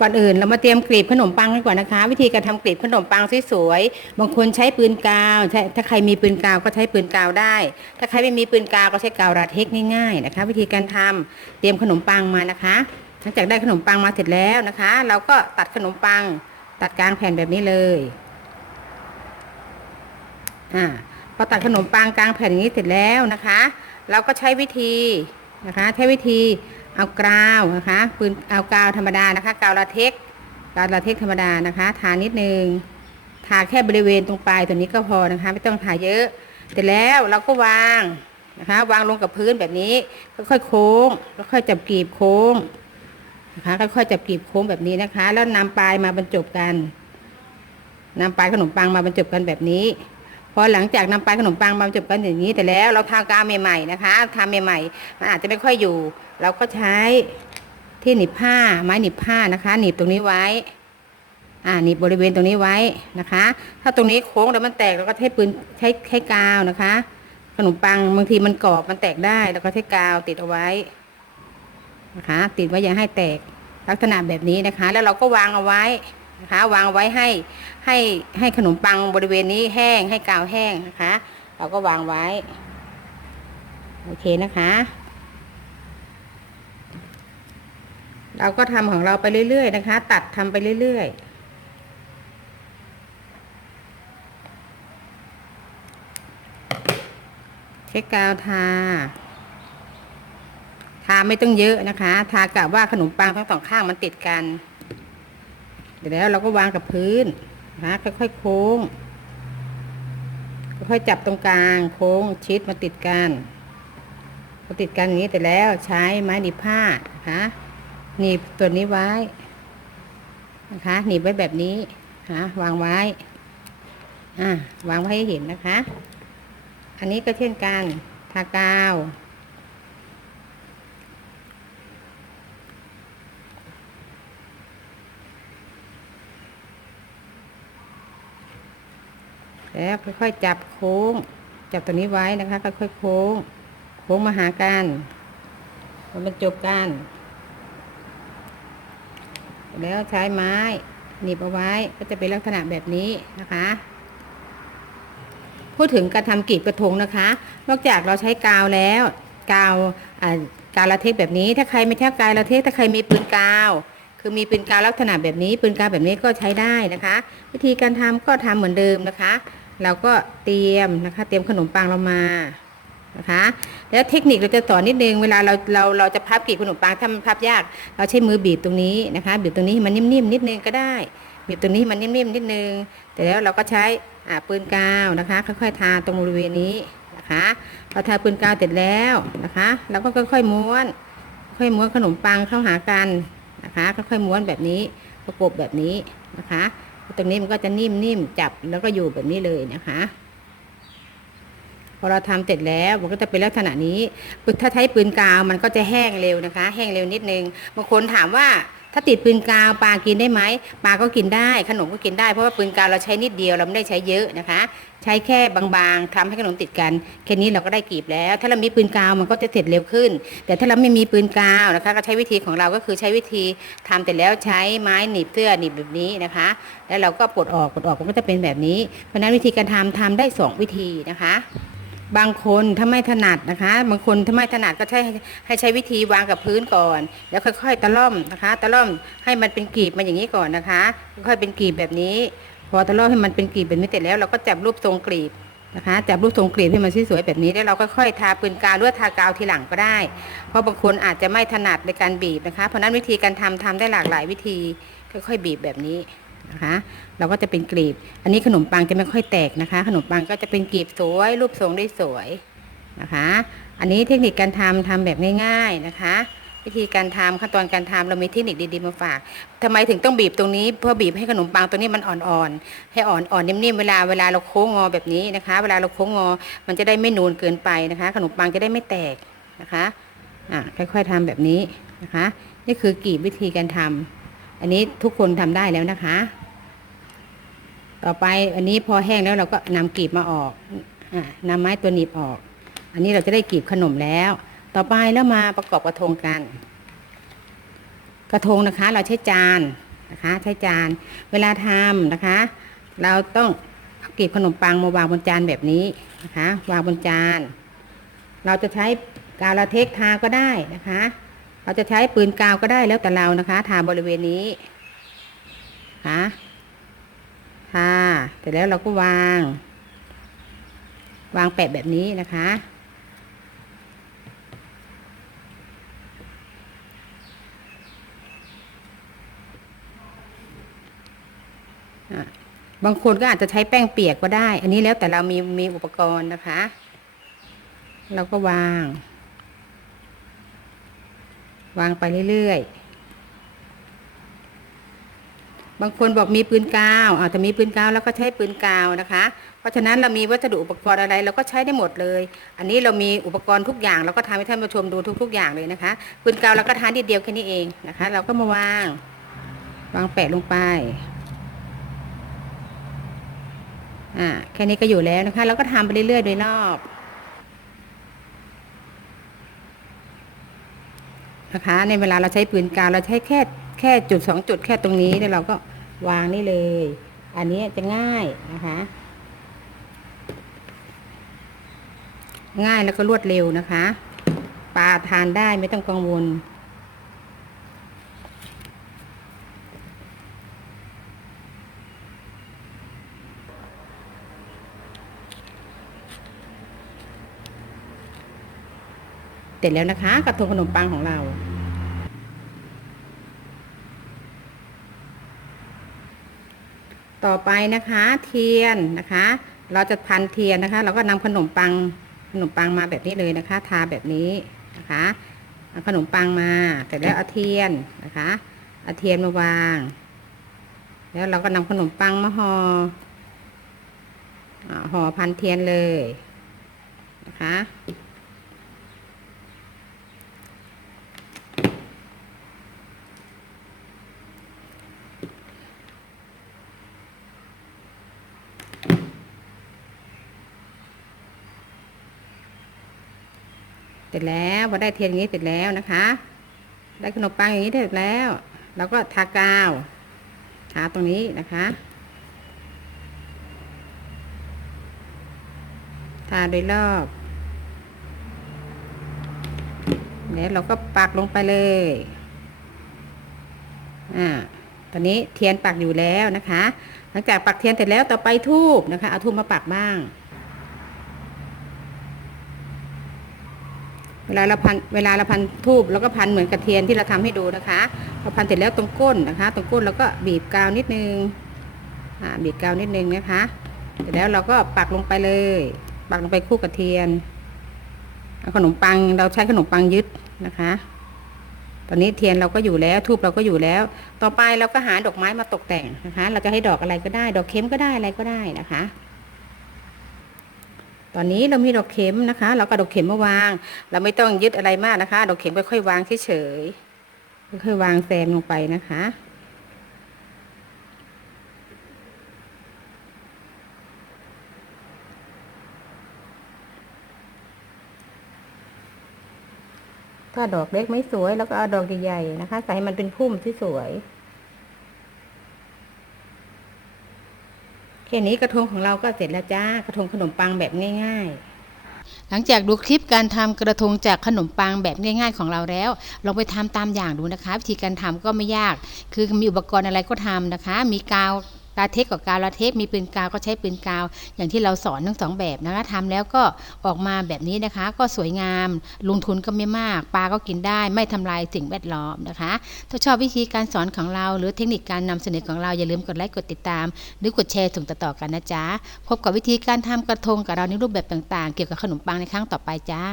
ก่อนอื่นเรามาเตรียมกลีบขนมปังกันก่อนนะคะ วิธีการทำกลีบขนมปังสวยๆบางคนใช้ปืนกาวใช้ถ้าใครมีปืนกาวก็ใช้ปืนกาวได้ ถ้าใครไม่มีปืนกาวก็ใช้กาวราเทคง่ายๆนะคะ วิธีการทำเตรียมขนมปังมานะคะหลังจากได้ขนมปังมาเสร็จแล้วนะคะ เราก็ตัดขนมปังตัดกลางแผ่นแบบนี้เลยอ่าพอตัดขนมปังกลางแผ่นอย่างนี้เสร็จแล้วนะคะ เราก็ใช้วิธีนะคะใช้วิธี เอากาวนะคะปืนเอากาวธรรมดานะคะกาวลาเทคกาวลาเทคธรรมดานะคะทานิดนึงทาแค่บริเวณตรงปลายตัวนี้ก็พอนะคะ ไม่ต้องทาเยอะเสร็จแล้วเราก็วางนะคะวางลงกับพื้นแบบนี้ค่อยๆโค้งแล้วค่อยจับกรีบโค้งนะคะค่อยๆจับกรีบโค้งแบบนี้นะคะ แล้วนำปลายมาบรรจบกันนำปลายขนมปังมาบรรจบกันแบบนี้ พอหลังจากนำปลายขนมปังมาจบกันอย่างนี้แต่แล้วเราทากาวใหม่ๆนะคะทาใหม่ๆมันอาจจะไม่ค่อยอยู่ เราก็ใช้ที่หนีบผ้าไม้หนีบผ้านะคะหนีบตรงนี้ไว้อ่าหนีบบริเวณตรงนี้ไว้นะคะ ถ้าตรงนี้โค้งแล้วมันแตกเราก็ใช้ปืนใช้ใช้กาวนะคะ ขนมปังบางทีมันกรอบมันแตกได้เราก็ใช้กาวติดเอาไว้นะคะ ติดไว้อย่าให้แตกลักษณะแบบนี้นะคะ แล้วเราก็วางเอาไว้ นะคะวางไว้ให้ให้ให้ขนมปังบริเวณนี้แห้งให้กาวแห้งนะคะ เราก็วางไว้ โอเคนะคะ เราก็ทำของเราไปเรื่อยๆนะคะ ตัดทำไปเรื่อยๆใช้กาวทา ทาไม่ต้องเยอะนะคะ ทากะว่าขนมปังทั้งสองข้างมันติดกัน ดี๋ยวแล้วเราก็วางกับพื้นนะคะค่อยๆโค้ง ค่อยๆจับตรงกลาง โค้งชิดมาติดกันพอติดกันอย่างนี้แต่แล้วใช้ไม้หนีบผ้านะคะหนีบตัวนี้ไว้นะคะหนีบไว้แบบนี้นะวางไว้อ่าวางไว้ให้เห็นนะคะ อันนี้ก็เช่นกันทากาว แล้วค่อยๆจับโค้ง จับตัวนี้ไว้นะคะค่อยๆโค้ง โค้งมาหากันมันบรรจบกันแล้วใช้ไม้หนีบเอาไว้ก็จะเป็นลักษณะแบบนี้นะคะ พูดถึงการทำกรีบกระทงนะคะ นอกจากเราใช้กาวแล้วกาวกาวลาเทคแบบนี้ ถ้าใครไม่ใช่กาวลาเทคถ้าใครมีปืนกาว คือมีปืนกาวลักษณะแบบนี้ปืนกาวแบบนี้ก็ใช้ได้นะคะ วิธีการทำก็ทำเหมือนเดิมนะคะ เราก็เตรียมนะคะ เตรียมขนมปังเรามานะคะ แล้วเทคนิคเราจะสอนนิดนึงเวลาเราเราเราจะพับกรีบขนมปังถ้ามันพับยาก เราใช้มือบีบตรงนี้นะคะบีบตรงนี้มันนิ่มๆนิดนึงก็ได้ บีบตรงนี้มันนิ่มๆนิดนึง แต่แล้วเราก็ใช้อ่าปืนกาวนะคะ ค่อยๆทาตรงบริเวณนี้นะคะพอทาปืนกาวเสร็จแล้วนะคะเราก็ค่อยๆม้วน ค่อยม้วนขนมปังเข้าหากันนะคะค่อยๆม้วนแบบนี้ประกบแบบนี้นะคะ ตรงนี้มันก็จะนิ่มๆจับแล้วก็อยู่แบบนี้เลยนะคะพอเราทำเสร็จแล้วมันก็จะเป็นลักษณะนี้ถ้าใช้ปืนกาวมันก็จะแห้งเร็วนะคะ แห้งเร็วนิดนึงบางคนถามว่า ถ้าติดปืนกาวปลากินได้ไหมปลาก็กินได้ ขนมก็กินได้เพราะว่าปืนกาวเราใช้นิดเดียวเราไม่ได้ใช้เยอะนะคะ ใช้แค่บางๆทำให้ขนมติดกันแค่นี้เราก็ได้กรีบแล้ว ถ้าเรามีปืนกาวมันก็จะเสร็จเร็วขึ้น แต่ถ้าเราไม่มีปืนกาวนะคะ ก็ใช้วิธีของเราก็คือใช้วิธีทำแต่แล้วใช้ไม้หนีบเสื้อหนีบแบบนี้นะคะ แล้วเราก็ปลดออกปลดออกมันก็จะเป็นแบบนี้ เพราะฉะนั้นวิธีการทำทำได้สองวิธีนะคะ บางคนถ้าไม่ถนัดนะคะ บางคนถ้าไม่ถนัดก็ใช้ให้ใช้วิธีวางกับพื้นก่อน แล้วค่อยๆตะล่อมนะคะ ตะล่อมให้มันเป็นกลีบมาอย่างนี้ก่อนนะคะ ค่อยๆเป็นกลีบแบบนี้ พอตะล่อมให้มันเป็นกลีบแบบนี้เสร็จแล้วเราก็จับรูปทรงกลีบนะคะจับรูปทรงกลีบให้มันสวยๆแบบนี้แล้วเราค่อยๆทาปืนกาวหรือทากาวทีหลังก็ได้ เพราะบางคนอาจจะไม่ถนัดในการบีบนะคะ เพราะนั้นวิธีการทำทำได้หลากหลายวิธีค่อยๆบีบแบบนี้ นะคะเราก็จะเป็นกลีบ อันนี้ขนมปังจะไม่ค่อยแตกนะคะ ขนมปังก็จะเป็นกลีบสวย รูปทรงได้สวยนะคะ อันนี้เทคนิคการทำทำแบบง่ายๆนะคะวิธีการทำขั้นตอนการทำเรามีเทคนิคดีๆมาฝากทำไมถึงต้องบีบตรงนี้ เพื่อบีบให้ขนมปังตัวนี้มันอ่อนๆ ให้อ่อนๆนิ่มๆ เวลาเวลาเราโค้งงอแบบนี้นะคะ เวลาเราโค้งงอ มันจะได้ไม่นูนเกินไปนะคะ ขนมปังจะได้ไม่แตกนะคะ อะค่อยๆทำแบบนี้นะคะ นี่คือกรีบวิธีการทำ อันนี้ทุกคนทำได้แล้วนะคะ ต่อไปอันนี้พอแห้งแล้วเราก็นำกลีบมาออกอ่านำไม้ตัวหนีบออก อันนี้เราจะได้กลีบขนมแล้ว ต่อไปแล้วมาประกอบกระทงกัน กระทงนะคะ เราใช้จานนะคะ ใช้จาน เวลาทำนะคะ เราต้องกลีบขนมปังมาวางบนจานแบบนี้นะคะ วางบนจาน เราจะใช้กาวลาเทคทาก็ได้นะคะ เราจะใช้ปืนกาวก็ได้แล้วแต่เรานะคะทาบริเวณนี้นะคะทาเสร็จแล้วเราก็วาง วางแปะแบบนี้นะคะบางคนก็อาจจะใช้แป้งเปียกก็ได้ อันนี้แล้วแต่เรามีมีอุปกรณ์นะคะ เราก็วาง วางไปเรื่อยๆ บางคนบอกมีปืนกาวอ่าจจะมีปืนกาวแล้วก็ใช้ปืนกาวนะคะ เพราะฉะนั้นเรามีวัสดุอุปกรณ์อะไรเราก็ใช้ได้หมดเลย อันนี้เรามีอุปกรณ์ทุกอย่างเราก็ทำให้ท่านผู้ชมดูทุก ๆ อย่างเลยนะคะ ปืนกาวเราก็ทานนิดเดียวแค่นี้เองนะคะ เราก็มาวาง วางแปะลงไปอ่าแค่นี้ก็อยู่แล้วนะคะ เราก็ทำไปเรื่อยๆโดยรอบ นะคะ ในเวลาเราใช้ปืนกาวเราใช้แค่แค่จุดสองจุดแค่ตรงนี้แล้วเราก็วางนี่เลย อันนี้จะง่ายนะคะ ง่ายแล้วก็รวดเร็วนะคะ ปลาทานได้ไม่ต้องกังวล ร็จแล้วนะคะกระทงขนมปังของเราต่อไปนะคะเทียนนะคะ เราจะพันเทียนนะคะ เราก็นำขนมปังขนมปังมาแบบนี้เลยนะคะ ทาแบบนี้นะคะเอาขนมปังมาเสร็จแล้วเอาเทียนนะคะเอาเทียนมาวาง แล้วเราก็นำขนมปังมาหอ่ออ่าห่อพันเทียนเลยนะคะ ร็จแล้วพอได้เทียนอย่างนี้เสร็จแล้วนะคะ ได้ขนมปังอย่างนี้เสร็จแล้ว เราก็ทากาว ทาตรงนี้นะคะ ทาโดยรอบแล้วเราก็ปักลงไปเลย อ่า ตอนนี้เทียนปักอยู่แล้วนะคะ หลังจากปักเทียนเสร็จแล้วต่อไปทูบนะคะ เอาทูบมาปักบ้าง เวลาเราพันเวลาเราพันทูบแล้วก็พันเหมือนกระเทียนที่เราทำให้ดูนะคะพอพันเสร็จแล้วตรงก้นนะคะ ตรงก้นเราก็บีบกาวนิดนึงอ่าบีบกาวนิดนึงนะคะเสร็จแล้วเราก็ปักลงไปเลย ปักลงไปคู่กับเทียนเอาขนมปังเราใช้ขนมปังยึดนะคะ ตอนนี้เทียนเราก็อยู่แล้วทูบเราก็อยู่แล้ว ต่อไปเราก็หาดอกไม้มาตกแต่งนะคะ เราจะให้ดอกอะไรก็ได้ ดอกเข็มก็ได้อะไรก็ได้นะคะ ตอนนี้เรามีดอกเข็มนะคะ เราก็ดอกเข็มมาวาง เราไม่ต้องยึดอะไรมากนะคะ ดอกเข็มค่อยๆวางเฉยๆค่อยๆวางแซมลงไปนะคะถ้าดอกเล็กไม่สวยแล้วก็เอาดอกใหญ่ๆนะคะ ใส่ให้มันเป็นพุ่มที่สวย ค่นี้กระทงของเราก็เสร็จแล้วจ้ากระทงขนมปังแบบง่าย ๆหลังจากดูคลิปการทำกระทงจากขนมปังแบบง่ายๆของเราแล้ว ลองไปทำตามอย่างดูนะคะ วิธีการทำก็ไม่ยาก คือมีอุปกรณ์อะไรก็ทำนะคะ มีกาว กาเทคกับกาวลาเทคมีปืนกาวก็ใช้ปืนกาว อย่างที่เราสอนทั้งสองแบบนะคะทำแล้วก็ออกมาแบบนี้นะคะ ก็สวยงาม ลงทุนก็ไม่มากปลาก็กินได้ ไม่ทำลายสิ่งแวดล้อมนะคะ ถ้าชอบวิธีการสอนของเรา หรือเทคนิคการนำเสนอของเราอย่าลืมกดไลค์กดติดตาม หรือกดแชร์ส่งต่อๆกันนะจ๊ะพบกับวิธีการทำกระทงกับเราในรูปแบบต่างๆ เกี่ยวกับขนมปังในครั้งต่อไปจ้า